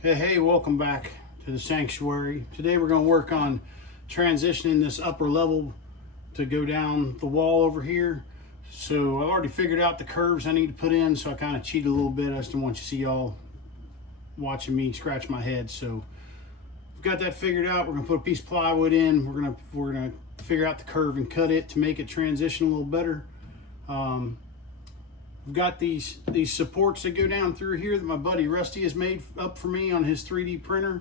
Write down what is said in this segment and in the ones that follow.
Hey, welcome back to the sanctuary. Today we're going to work on transitioning this upper level to go down the wall over here. So I've already figured out the curves I need to put in, so I kind of cheated a little bit. I just don't want you to see y'all watching me scratch my head. So we've got that figured out. We're going to put a piece of plywood in. We're gonna figure out the curve and cut it to make it transition a little better. We've got these supports that go down through here that my buddy Rusty has made up for me on his 3D printer.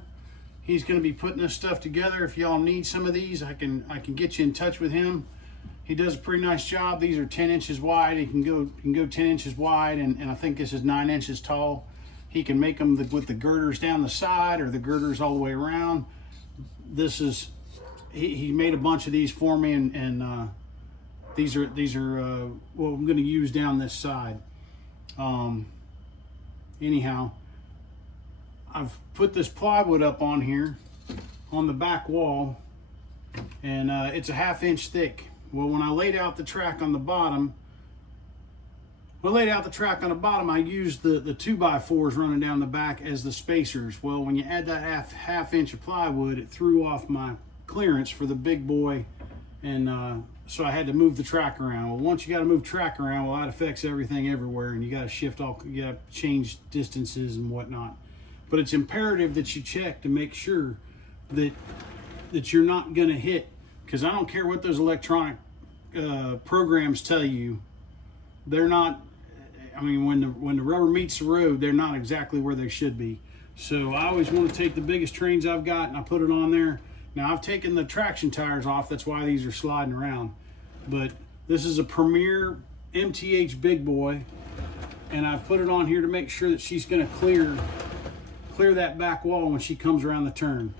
He's going to be putting this stuff together. If y'all need some of these, I can get you in touch with him. He does a pretty nice job. These are 10 inches wide. He can go 10 inches wide, and I think this is 9 inches tall. He can make them with the girders down the side or the girders all the way around. This is he made a bunch of these for me, and these are what I'm going to use down this side. Anyhow, I've put this plywood up on here on the back wall, and it's a 1/2 inch thick. Well, when I laid out the track on the bottom, I used the 2x4s running down the back as the spacers. Well, when you add that half inch of plywood, it threw off my clearance for the big boy, and so I had to move the track around. Well, once you got to move track around, well, that affects everything everywhere, and you got to you got to change distances and whatnot. But it's imperative that you check to make sure that you're not going to hit, because I don't care what those electronic programs tell you, they're not. I mean, when the rubber meets the road, they're not exactly where they should be. So I always want to take the biggest trains I've got and I put it on there. Now, I've taken the traction tires off. That's why these are sliding around. But this is a Premier MTH big boy, and I've put it on here to make sure that she's going to clear that back wall when she comes around the turn.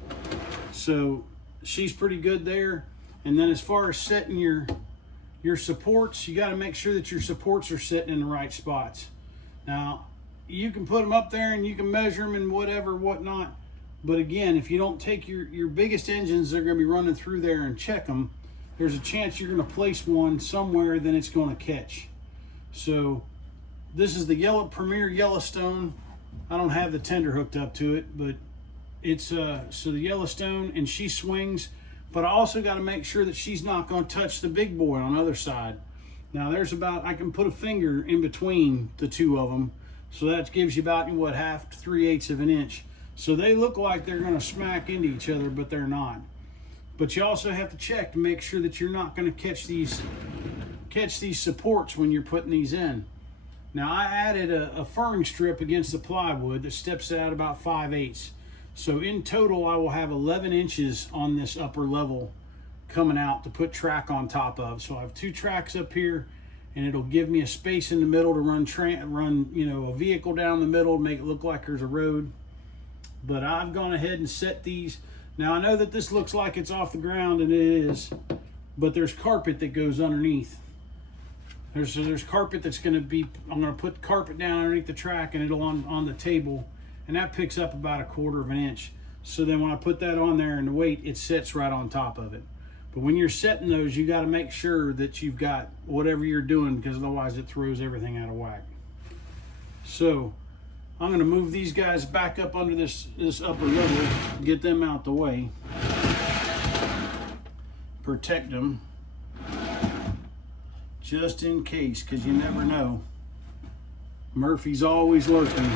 So she's pretty good there. And then as far as setting your supports, you got to make sure that your supports are sitting in the right spots. Now, you can put them up there and you can measure them and whatnot. But again, if you don't take your biggest engines that are going to be running through there and check them, there's a chance you're going to place one somewhere that it's going to catch. So this is the Premier Yellowstone. I don't have the tender hooked up to it, but it's so the Yellowstone, and she swings. But I also got to make sure that she's not going to touch the big boy on the other side. Now I can put a finger in between the two of them, so that gives you about 1/2 to 3/8 of an inch. So they look like they're going to smack into each other, but they're not. But you also have to check to make sure that you're not going to catch these supports when you're putting these in. Now, I added a furring strip against the plywood that steps out about 5/8. So in total, I will have 11 inches on this upper level coming out to put track on top of. So I have 2 tracks up here, and it'll give me a space in the middle to run a vehicle down the middle, make it look like there's a road. But I've gone ahead and set these. Now, I know that this looks like it's off the ground, and it is, but there's carpet that goes underneath. There's carpet that's going to be, I'm going to put carpet down underneath the track, and it'll on the table, and that picks up about 1/4 of an inch. So then when I put that on there and the weight, it sits right on top of it. But when you're setting those, you got to make sure that you've got whatever you're doing, because otherwise it throws everything out of whack. So I'm going to move these guys back up under this upper level, get them out the way, protect them, just in case, because you never know. Murphy's always lurking.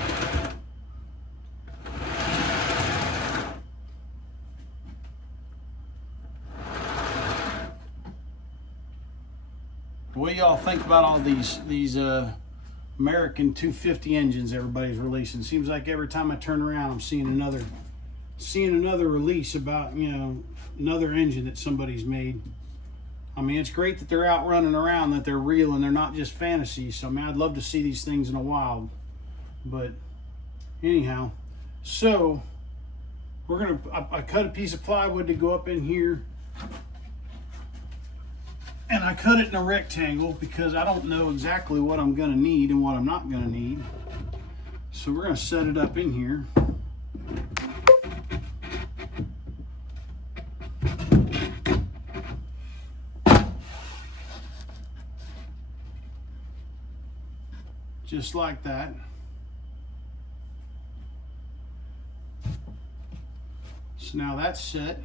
What do y'all think about all these American 250 engines everybody's releasing? Seems like every time I turn around, I'm seeing another release about another engine that somebody's made. I mean, it's great that they're out running around, that they're real and they're not just fantasy. So I mean, I'd love to see these things in the wild. But anyhow, so I cut a piece of plywood to go up in here. And I cut it in a rectangle because I don't know exactly what I'm going to need and what I'm not going to need. So we're going to set it up in here. Just like that. So now that's set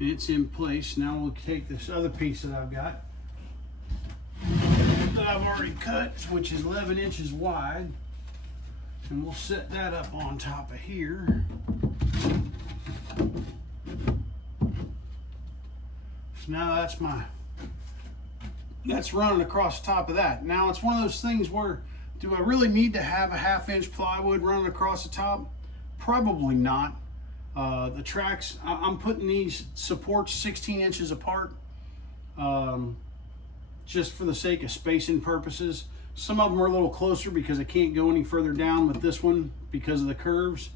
and it's in place. Now we'll take this other piece that I've got that I've already cut, which is 11 inches wide, and we'll set that up on top of here. So now that's running across the top of that. Now it's one of those things where, do I really need to have a 1/2 inch plywood running across the top? Probably not. The tracks, I'm putting these supports 16 inches apart, just for the sake of spacing purposes. Some of them are a little closer because I can't go any further down with this one because of the curves.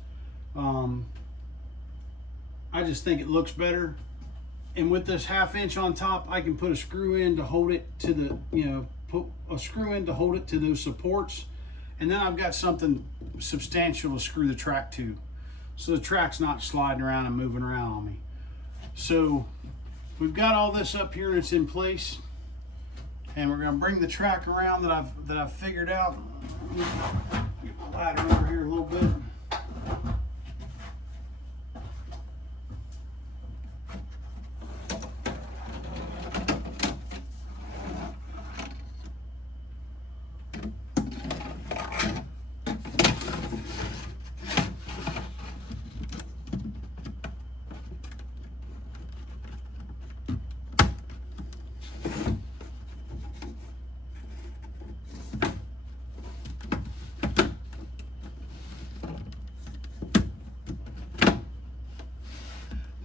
I just think it looks better. And with this 1/2 inch on top, I can put a screw in to hold it to the, put a screw in to hold it to those supports. And then I've got something substantial to screw the track to, so the track's not sliding around and moving around on me. So we've got all this up here and it's in place. And we're gonna bring the track around that I've figured out. Get the ladder over here a little bit.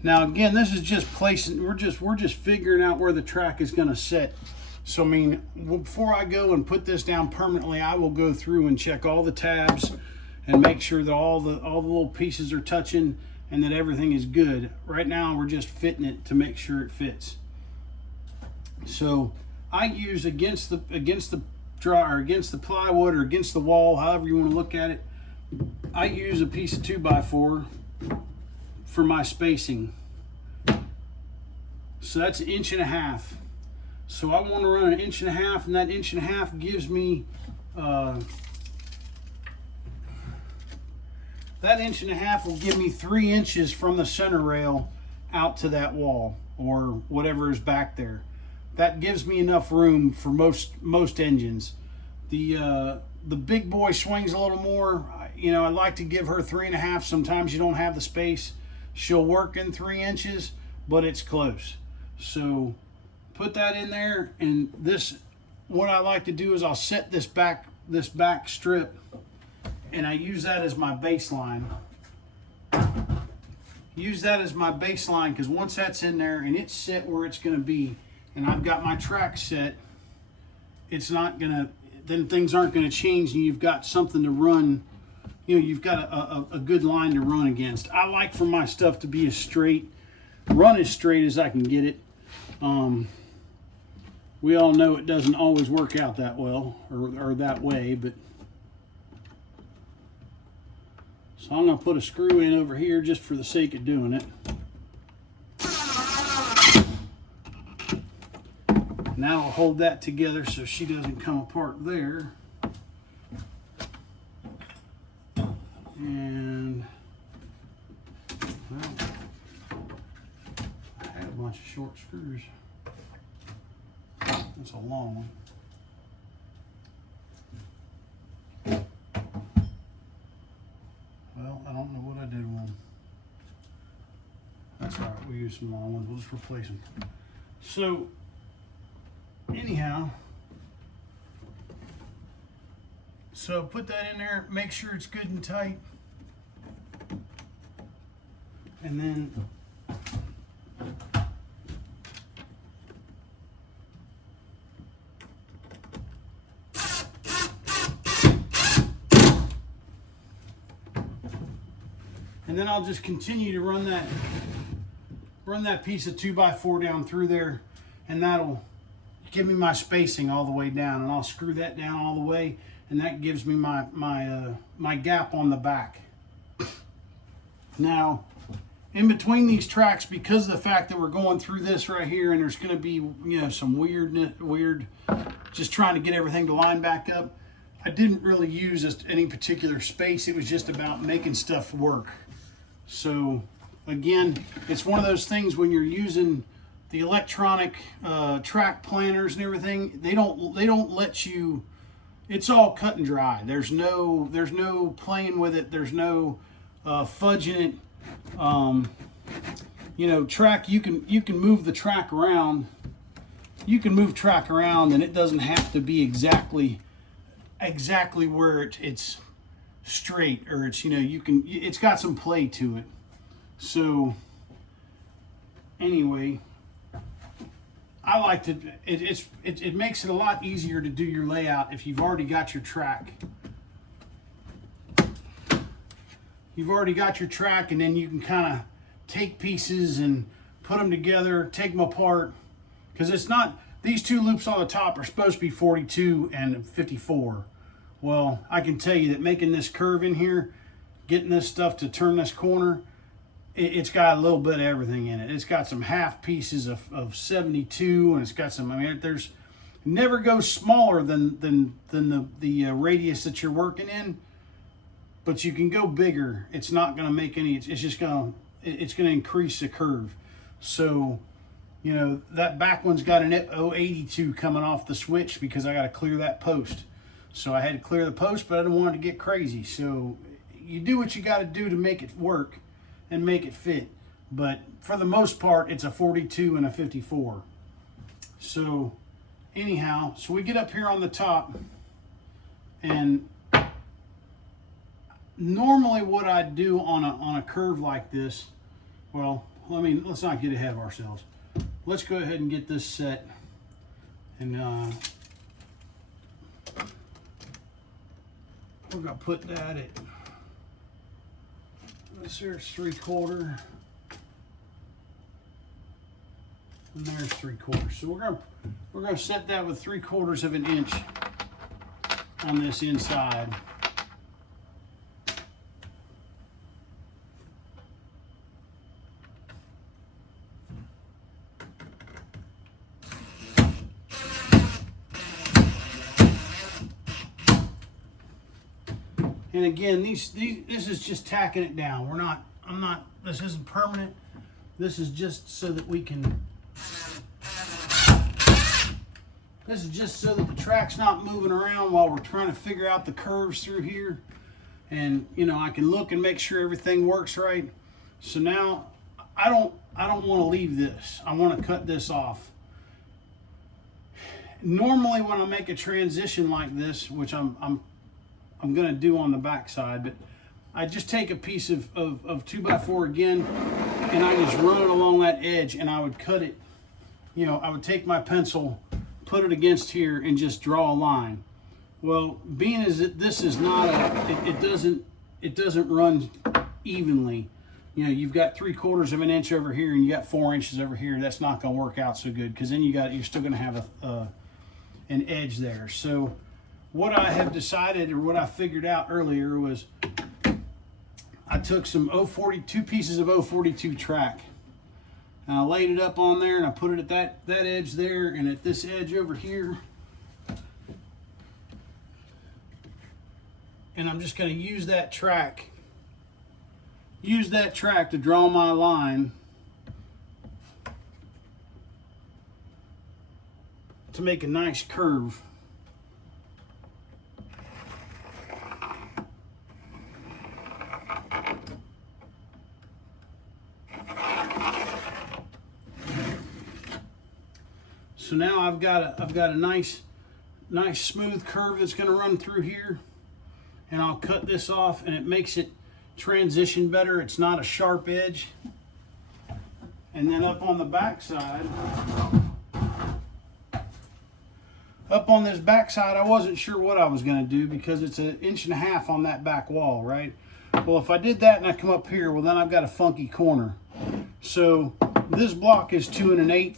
Now again, this is just placing, we're just figuring out where the track is gonna sit. So I mean, before I go and put this down permanently, I will go through and check all the tabs and make sure that all the little pieces are touching and that everything is good. Right now we're just fitting it to make sure it fits. So I use against the plywood or against the wall, however you want to look at it, I use a piece of 2x4 for my spacing. So that's 1.5 inches. So I want to run 1.5 inches, and that 1.5 inches gives me that 1.5 inches will give me 3 inches from the center rail out to that wall or whatever is back there. That gives me enough room for most engines. The big boy swings a little more. I like to give her 3.5. Sometimes you don't have the space. She'll work in 3 inches, but it's close. So put that in there, and this, what I like to do is I'll set this back strip, and I use that as my baseline. Use that as my baseline, because once that's in there and it's set where it's going to be, and I've got my track set, it's not gonna, then things aren't going to change, and you've got something to run. You've got a good line to run against. I like for my stuff to be run as straight as I can get it. We all know it doesn't always work out that well or that way, but so I'm going to put a screw in over here just for the sake of doing it. Now I'll hold that together so she doesn't come apart there. And well, I had a bunch of short screws. That's a long one. Well, I don't know what I did with them. That's all right, we use some long ones, we'll just replace them. So anyhow, so put that in there, make sure it's good and tight. And then I'll just continue to run that piece of 2x4 down through there, and that'll give me my spacing all the way down, and I'll screw that down all the way, and that gives me my gap on the back. Now, in between these tracks, because of the fact that we're going through this right here, and there's going to be some weird, just trying to get everything to line back up, I didn't really use any particular space. It was just about making stuff work. So again, it's one of those things when you're using the electronic track planners and everything, they don't let you. It's all cut and dry. There's no playing with it. There's no fudging it. You know, track, you can move the track around. You can move track around, and it doesn't have to be exactly where it's straight, or it's, you know, it's got some play to it. So anyway, I like to, it makes it a lot easier to do your layout if you've already got your track. You've already got your track, and then you can kind of take pieces and put them together, take them apart, because it's not, these two loops on the top are supposed to be 42 and 54. Well, I can tell you that making this curve in here, getting this stuff to turn this corner, it's got a little bit of everything in it. It's got some half pieces of 72, and it's got some, I mean, there's, never go smaller than the radius that you're working in, but you can go bigger. It's not going to make any, it's just going to increase the curve. So, you know, that back one's got an 082 coming off the switch because I got to clear that post. So I had to clear the post, but I didn't want it to get crazy. So you do what you got to do to make it work and make it fit. But for the most part, it's a 42 and a 54. So anyhow, so we get up here on the top, and normally what I do on a curve like this, well, let's not get ahead of ourselves. Let's go ahead and get this set, and we're gonna put that at, this here's 3/4, and there's 3/4. So we're gonna set that with 3/4 of an inch on this inside. And again, this is just tacking it down. This isn't permanent. This is just so that we can, this is just so that the track's not moving around while we're trying to figure out the curves through here. And, you know, I can look and make sure everything works right. So now I don't want to leave this. I want to cut this off. Normally when I make a transition like this, which I'm going to do on the back side, but I just take a piece of 2x4 again, and I just run it along that edge, and I would cut it, you know, I would take my pencil, put it against here, and just draw a line. Well, being as this is not it doesn't run evenly. You know, you've got 3/4 of an inch over here, and you got 4 inches over here. That's not going to work out so good, because then you're still going to have an edge there. So what I have decided, or what I figured out earlier, was I took some 2 pieces of 042 track, and I laid it up on there, and I put it at that edge there, and at this edge over here, and I'm just going to use that track to draw my line to make a nice curve. So now I've got a nice smooth curve that's going to run through here, and I'll cut this off, and it makes it transition better. It's not a sharp edge. And then up on the back side, up on this back side, I wasn't sure what I was going to do because it's 1.5 inches on that back wall, right? Well, if I did that and I come up here, well, then I've got a funky corner. So this block is 2 1/8.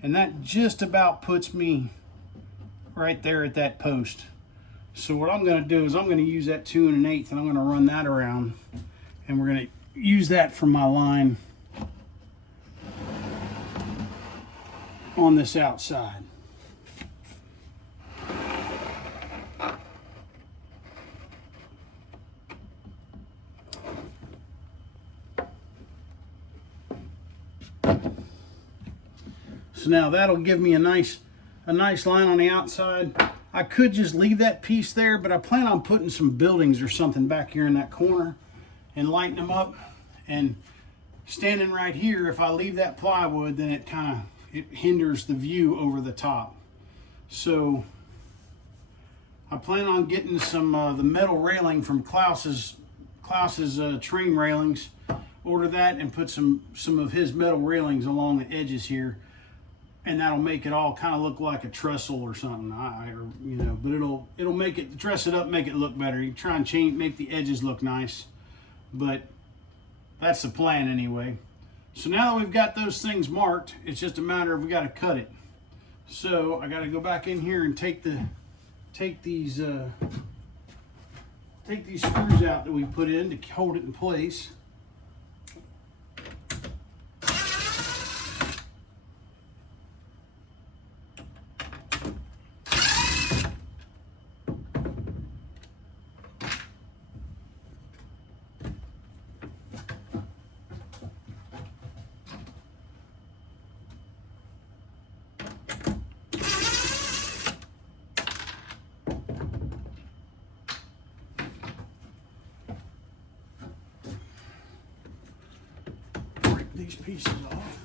And that just about puts me right there at that post. So what I'm going to do is I'm going to use that 2 1/8, and I'm going to run that around, and we're going to use that for my line on this outside. So now that'll give me a nice line on the outside. I could just leave that piece there, but I plan on putting some buildings or something back here in that corner and lighten them up. And standing right here, if I leave that plywood, then it hinders the view over the top. So I plan on getting some the metal railing from Klaus's train railings. Order that and put some of his metal railings along the edges here, and that'll make it all kind of look like a trestle or something. But it'll make it, dress it up, make it look better. You try and make the edges look nice, but that's the plan anyway. So now that we've got those things marked, it's just a matter of we got to cut it. So I got to go back in here and take these screws out that we put in to hold it in place. These pieces off.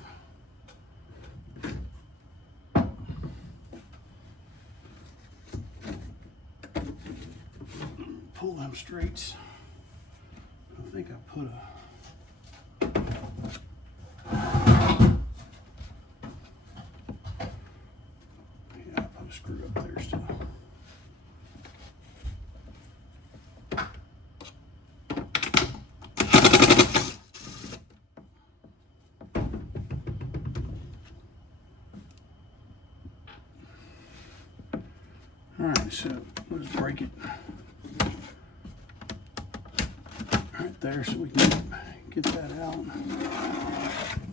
Pull them straights. I think I put I put a screw up there still. All right, so let's break it right there so we can get that out.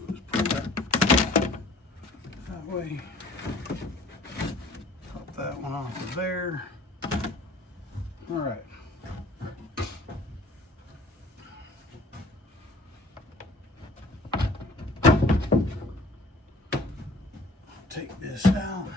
Let's pull that way. Pop that one off of there. All right. Take this out.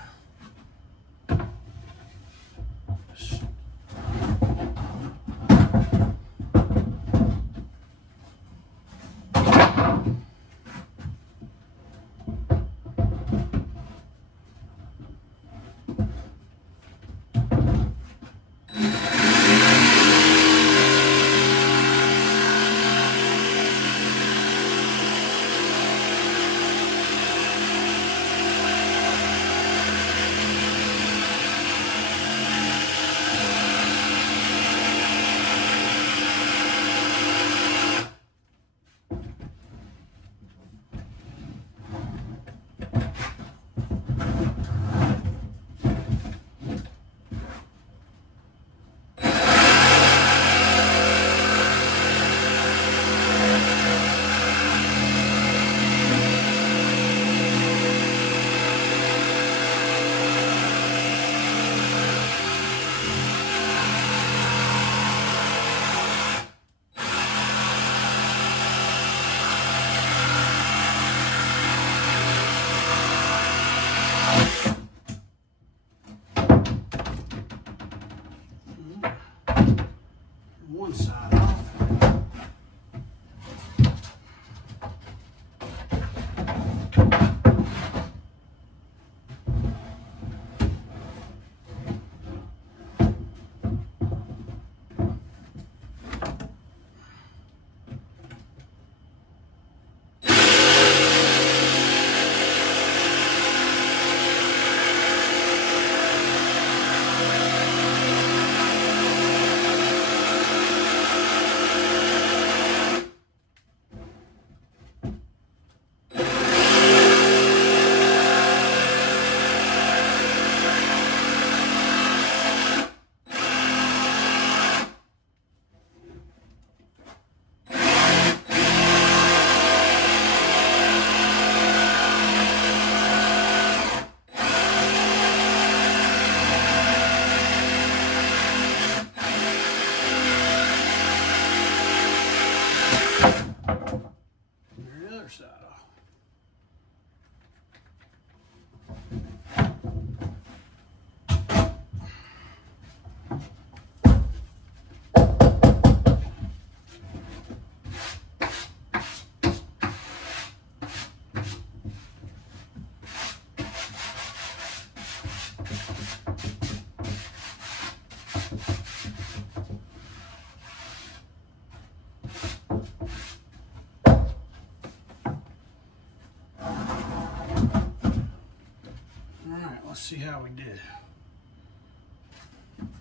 let's see how we did.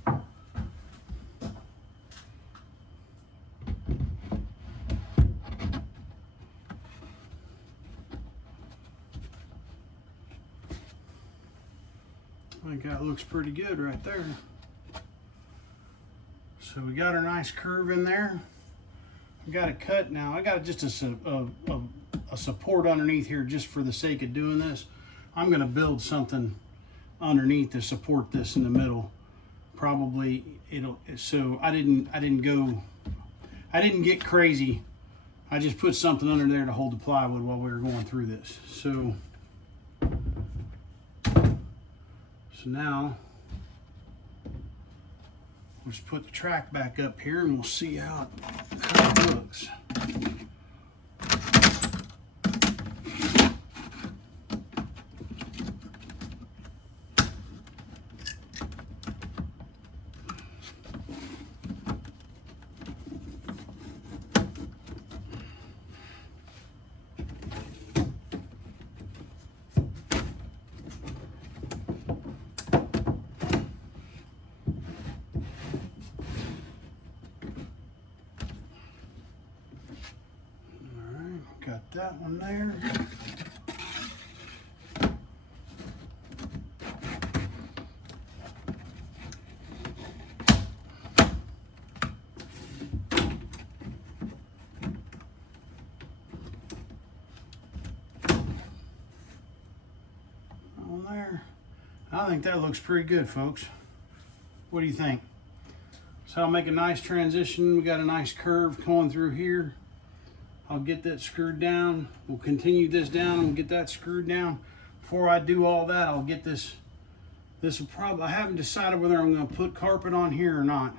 I think that looks pretty good right there. So we got our nice curve in there. We got it cut now. I got just a support underneath here just for the sake of doing this. I'm gonna build something underneath to support this in the middle. Probably so I didn't get crazy. I just put something under there to hold the plywood while we were going through this. So now we'll just put the track back up here and we'll see how it looks. Got that one there. On there. I think that looks pretty good, folks. What do you think? So I'll make a nice transition. We got a nice curve going through here. I'll get that screwed down. We'll continue this down and get that screwed down. Before I do all that, I'll get this will probably, I haven't decided whether I'm going to put carpet on here or not.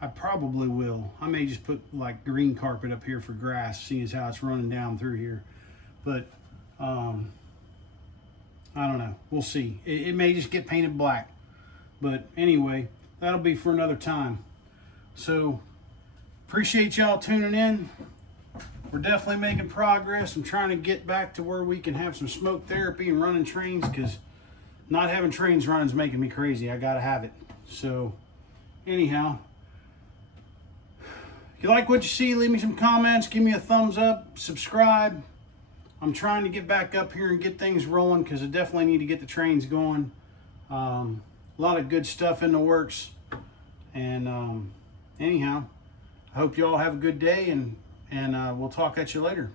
I probably will. I may just put like green carpet up here for grass, seeing as how it's running down through here. But I don't know. We'll see. It may just get painted black. But anyway, that'll be for another time. So appreciate y'all tuning in. We're definitely making progress. I'm trying to get back to where we can have some smoke therapy and running trains, because not having trains running is making me crazy. I gotta have it. So anyhow, if you like what you see, leave me some comments, give me a thumbs up, subscribe. I'm trying to get back up here and get things rolling, because I definitely need to get the trains going. A lot of good stuff in the works. And anyhow, I hope you all have a good day, and we'll talk at you later.